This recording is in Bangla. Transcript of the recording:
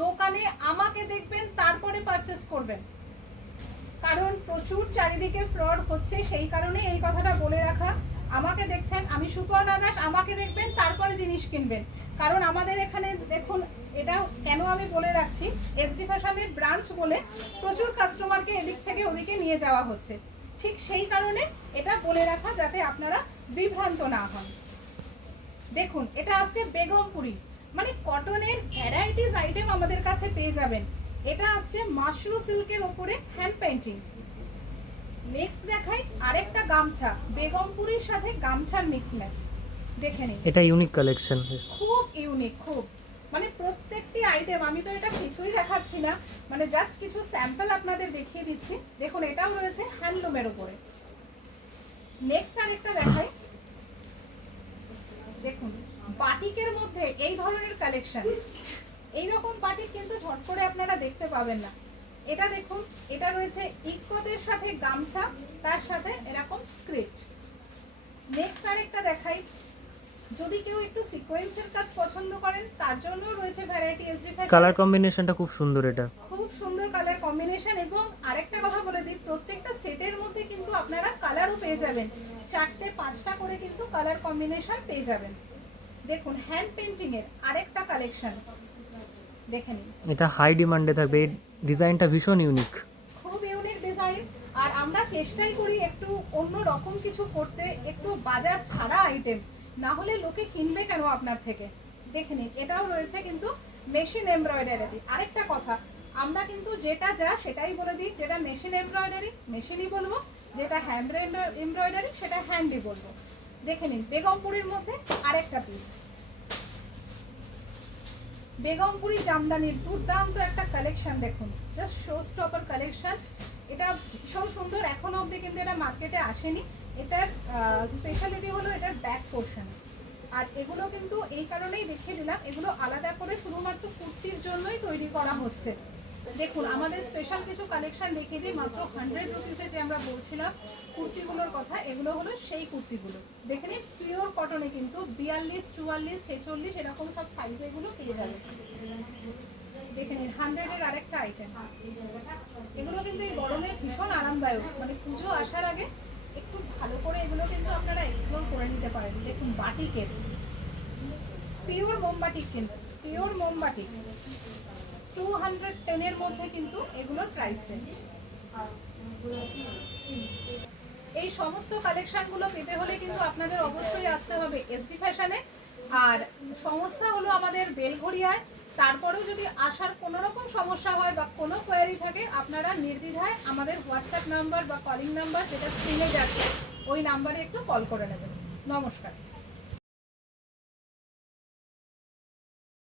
দোকানে আমাকে দেখবেন, তারপরে পারচেস করবেন। কারণ প্রচুর চারিদিকে ফ্রড হচ্ছে, সেই কারণে এই কথাটা বলে রাখা। আমাকে দেখছেন, আমি সুপর্ণা দাস, আমাকে দেখবেন, তারপরে জিনিস কিনবেন। কারণ আমাদের এখানে দেখুন, এটা কেন আমি বলে রাখছি এসডি ফ্যাশনের ব্রাঞ্চ বলে প্রচুর কাস্টমারকে এদিক থেকে ওদিকে নিয়ে যাওয়া হচ্ছে। ঠিক সেই কারণে এটা বলে রাখা যাতে আপনারা বিভ্রান্ত না হন। দেখুন, এটা আসছে বেগমপুরি। মানে কটনের ভ্যারাইটিস আইটেম আমাদের কাছে পেয়ে যাবেন। এটা আসছে মাশরু সিল্কের ওপরে হ্যান্ড পেন্টিং নেক্সট দেখাই আরেকটা গামছা বেগমপুরির সাথে গামছার মিক্স ম্যাচ দেখে নিন। এটা ইউনিক কালেকশন খুব ইউনিক খুব। মানে প্রত্যেকটি আইটেম আমি তো এটা কিছুই দেখাচ্ছি না। মানে জাস্ট কিছু স্যাম্পল আপনাদের দেখিয়ে দিচ্ছি। দেখুন এটাও রয়েছে হ্যান্ডলুমের উপরে নেক্সট আরেকটা দেখাই দেখুন বাটিকের মধ্যে এই ধরনের কালেকশন এই রকম বাটিক কিন্তু ঝট করে আপনারা দেখতে পাবেন না। এটা দেখুন এটা রয়েছে ইকোদের সাথে গামছা তার সাথে এরকম স্ক্রিপ্ট নেক্সট আরেকটা দেখাই। যদি কেউ একটু সিকোয়েন্সের কাজ পছন্দ করেন তার জন্য রয়েছে ভ্যারাইটি এসডি কালার কম্বিনেশনটা খুব সুন্দর এটা। খুব সুন্দর কালার কম্বিনেশন এবং আরেকটা কথা বলে দিই প্রত্যেকটা সেটের মধ্যে কিন্তু আপনারা কালারও পেয়ে যাবেন। চারটে পাঁচটা করে কিন্তু কালার কম্বিনেশন পেয়ে যাবেন। দেখুন হ্যান্ড পেন্টিং এর আরেকটা কালেকশন দেখে নিন। এটা হাই ডিমান্ডে থাকবে। এই ডিজাইনটা ভীষণ ইউনিক খুব ইউনিক ডিজাইন আর আমরা চেষ্টাই করি একটু অন্য রকম কিছু করতে একটু বাজার ছাড়া আইটেম না হলে লোকে কিনবে কেন আপনার থেকে? দেখে নিন এটাও রয়েছে কিন্তু মেশিন এমব্রয়ডারি আরেকটা কথা আমরা কিন্তু যেটা যা সেটাই বলে দিই। যেটা মেশিন এমব্রয়ডারি মেশিনই বলব। যেটা হ্যান্ড এমব্রয়ডারি সেটা হ্যান্ডই বলব। দেখে নিন বেগমপুরির মধ্যে আরেকটা পিস বেগমপুরি জামদানির দুর্দান্ত একটা কালেকশন দেখুন জাস্ট শো স্টপার কালেকশন এটা ভীষণ সুন্দর, এখনও অবধি কিন্তু এটা মার্কেটে আসেনি। এটার স্পেশালিটি হলো এটার ব্যাক পোর্শন আর এগুলো কিন্তু এই কারণেই দেখিয়ে দিলাম, এগুলো আলাদা করে শুধুমাত্র কুর্তির জন্যই তৈরি করা হচ্ছে। দেখুন, আমাদের স্পেশাল কিছু কালেকশন দেখিয়ে দিই, মাত্র হান্ড্রেড রুপিসে যে আমরা বলছিলাম কুর্তিগুলোর কথা, এগুলো হলো সেই কুর্তিগুলো। দেখে নিন পিওর কটনে কিন্তু বিয়াল্লিশ, চুয়াল্লিশ, ছেচল্লিশ এরকম সব সাইজ এগুলো পেয়ে যাবে। দেখে নিন হান্ড্রেডের আরেকটা আইটেম এগুলো কিন্তু এই গরমে ভীষণ আরামদায়ক মানে পুজো আসার আগে একটু ভালো করে এগুলো কিন্তু আপনারা এক্সপ্লোর করে নিতে পারেন। দেখুন বাটিকের পিওর মোমবাটিক কিন্তু পিওর মোমবাটিক টু হান্ড্রেড টেনের মধ্যে কিন্তু এগুলোর প্রাইস রেঞ্জ এই সমস্ত কালেকশনগুলো পেতে হলে কিন্তু আপনাদের অবশ্যই আসতে হবে এসডি ফ্যাশনে আর সংস্থা হলো আমাদের বেলঘড়িয়ায়। তারপরেও যদি আসার কোনো রকম সমস্যা হয় বা কোনো কোয়ারি থাকে, আপনারা নির্দ্বিধায় আমাদের হোয়াটসঅ্যাপ নাম্বার বা কলিং নাম্বার যেটা স্ক্রিনে যাচ্ছে। ওই নাম্বারে একটু কল করে নেবেন। নমস্কার।